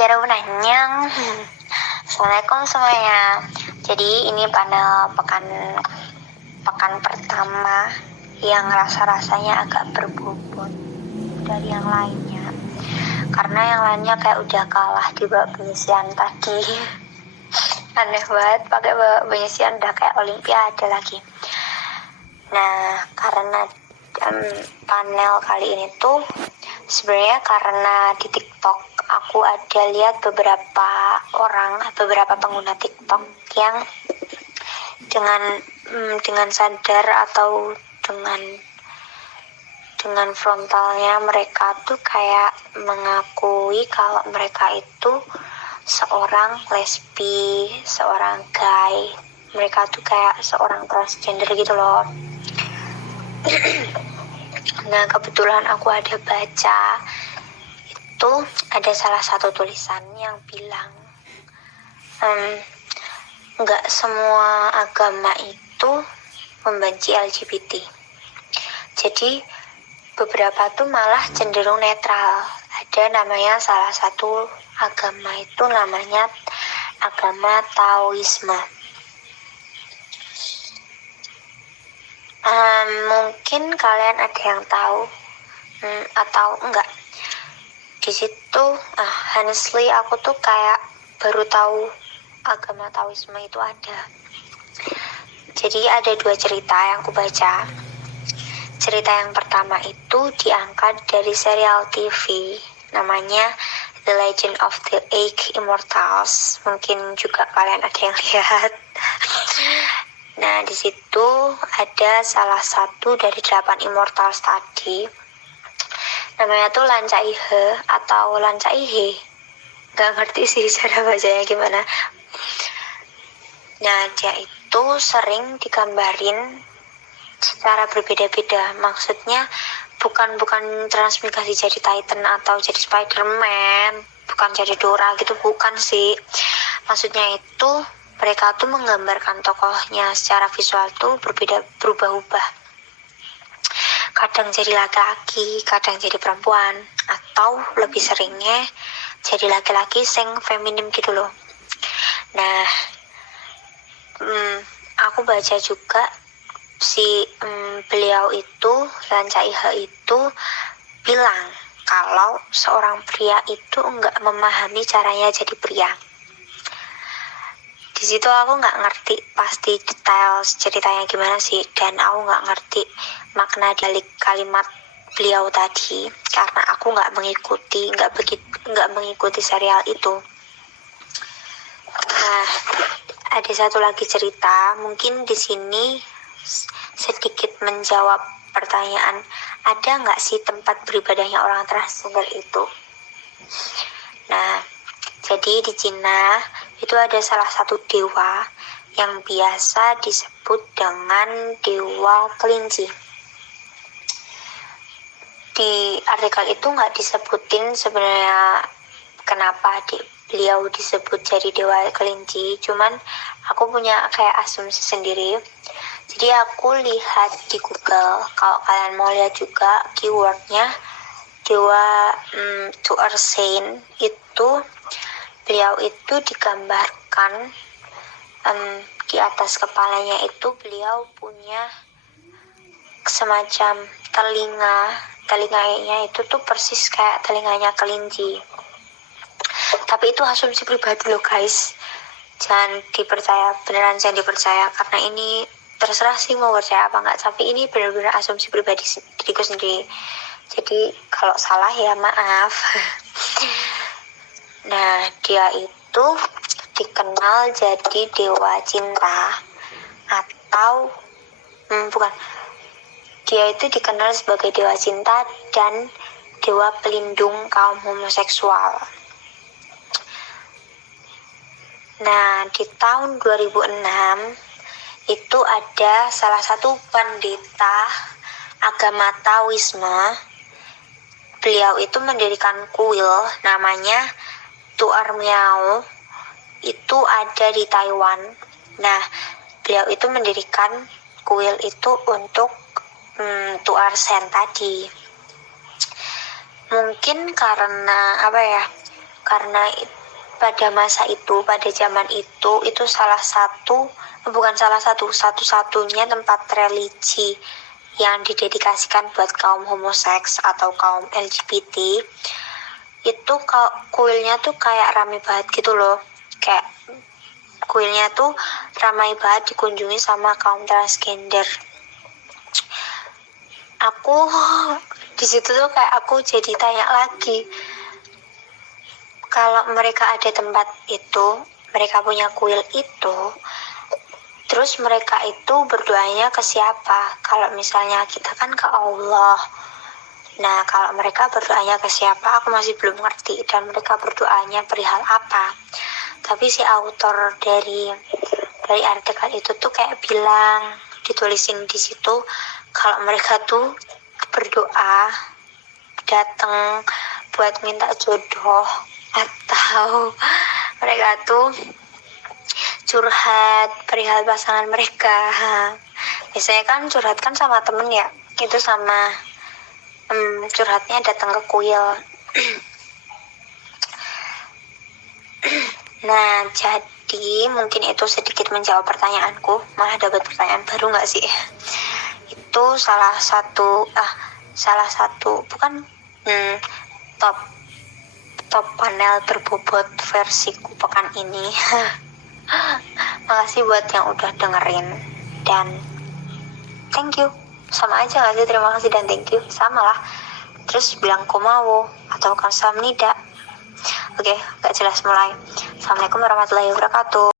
Yaraun annyeong. Assalamualaikum semuanya. Jadi ini panel pekan pertama yang rasa-rasanya agak berbobot dari yang lainnya. Karena yang lainnya kayak udah kalah di babak penyisian tadi. Aneh banget, pakai babak penyisian udah kayak olimpiade lagi. Nah, karena panel kali ini tuh sebenarnya karena di TikTok aku ada lihat beberapa pengguna TikTok yang dengan sadar atau dengan frontalnya mereka tuh kayak mengakui kalau mereka itu seorang lesbi, seorang gay, mereka tuh kayak seorang transgender gitu loh. Nah, kebetulan aku ada baca itu ada salah satu tulisan yang bilang nggak semua agama itu membenci LGBT. Jadi beberapa tuh malah cenderung netral. Ada namanya salah satu agama itu namanya agama Taoisme. Mungkin kalian ada yang tahu atau enggak. Di situ, honestly aku tuh kayak baru tahu agama Taoisme itu ada. Jadi ada 2 cerita yang aku baca. Cerita yang pertama itu diangkat dari serial TV namanya The Legend of the Eight Immortals. Mungkin juga kalian ada yang lihat. Nah, di situ ada salah satu dari 8 immortals tadi. Namanya tuh Lan Cai-he atau Lan Cai-he. Gak ngerti sih cara bacanya gimana. Nah, dia itu sering digambarin secara berbeda-beda. Maksudnya bukan transmigrasi jadi Titan atau jadi Spider-Man, bukan jadi Dora gitu, bukan sih. Maksudnya itu mereka tuh menggambarkan tokohnya secara visual tuh berubah-ubah. Kadang jadi laki-laki, kadang jadi perempuan, atau lebih seringnya jadi laki-laki sing feminim gitu loh. Nah, aku baca juga beliau itu, Lan Cai-he itu bilang kalau seorang pria itu enggak memahami caranya jadi pria. Di situ aku nggak ngerti pasti detail ceritanya gimana sih, dan aku nggak ngerti makna dari kalimat beliau tadi karena aku nggak mengikuti serial itu. Nah, ada satu lagi cerita, mungkin di sini sedikit menjawab pertanyaan, ada nggak sih tempat beribadahnya orang transgender itu? Nah, jadi di Cina itu ada salah satu dewa yang biasa disebut dengan dewa kelinci. Di artikel itu nggak disebutin sebenarnya kenapa beliau disebut jadi dewa kelinci, cuman aku punya kayak asumsi sendiri. Jadi aku lihat di Google, kalau kalian mau lihat juga keywordnya dewa to saint itu, beliau itu digambarkan di atas kepalanya itu beliau punya semacam telinganya itu tuh persis kayak telinganya kelinci. Tapi itu asumsi pribadi loh guys, jangan dipercaya, beneran jangan dipercaya, karena ini terserah sih mau percaya apa enggak, tapi ini benar-benar asumsi pribadi diriku sendiri. Jadi kalau salah ya maaf. Nah, dia itu dikenal jadi dewa cinta atau dia itu dikenal sebagai dewa cinta dan dewa pelindung kaum homoseksual. Nah, di tahun 2006 itu ada salah satu pendeta agama Taoisme. Beliau itu mendirikan kuil namanya Tuar Miao, itu ada di Taiwan. Nah, beliau itu mendirikan kuil itu untuk Tuar Sen tadi. Mungkin karena karena pada masa itu, pada zaman itu satu-satunya tempat religi yang didedikasikan buat kaum homoseks atau kaum LGBT. Itu kuilnya tuh kayak rame banget gitu loh, kayak kuilnya tuh ramai banget dikunjungi sama kaum transgender. Aku di situ tuh kayak aku jadi tanya lagi, kalau mereka ada tempat itu, mereka punya kuil itu, terus mereka itu berdoanya ke siapa? Kalau misalnya kita kan ke Allah. Nah, kalau mereka berdoanya ke siapa, aku masih belum ngerti. Dan mereka berdoanya perihal apa? Tapi si autor dari artikel itu tuh kayak bilang, ditulisin di situ, kalau mereka tuh berdoa datang buat minta jodoh, atau mereka tuh curhat perihal pasangan mereka. Biasanya kan curhat kan sama temen ya, itu sama curhatnya datang ke kuil. Nah, jadi mungkin itu sedikit menjawab pertanyaanku. Malah dapat pertanyaan baru nggak sih? Itu salah satu bukan top panel berbobot versiku pekan ini. Makasih buat yang udah dengerin, dan thank you. Sama aja gak sih terima kasih dan thank you? Sama lah. Terus bilang komawo atau kamsahamnida. Oke, gak jelas mulai. Assalamualaikum warahmatullahi wabarakatuh.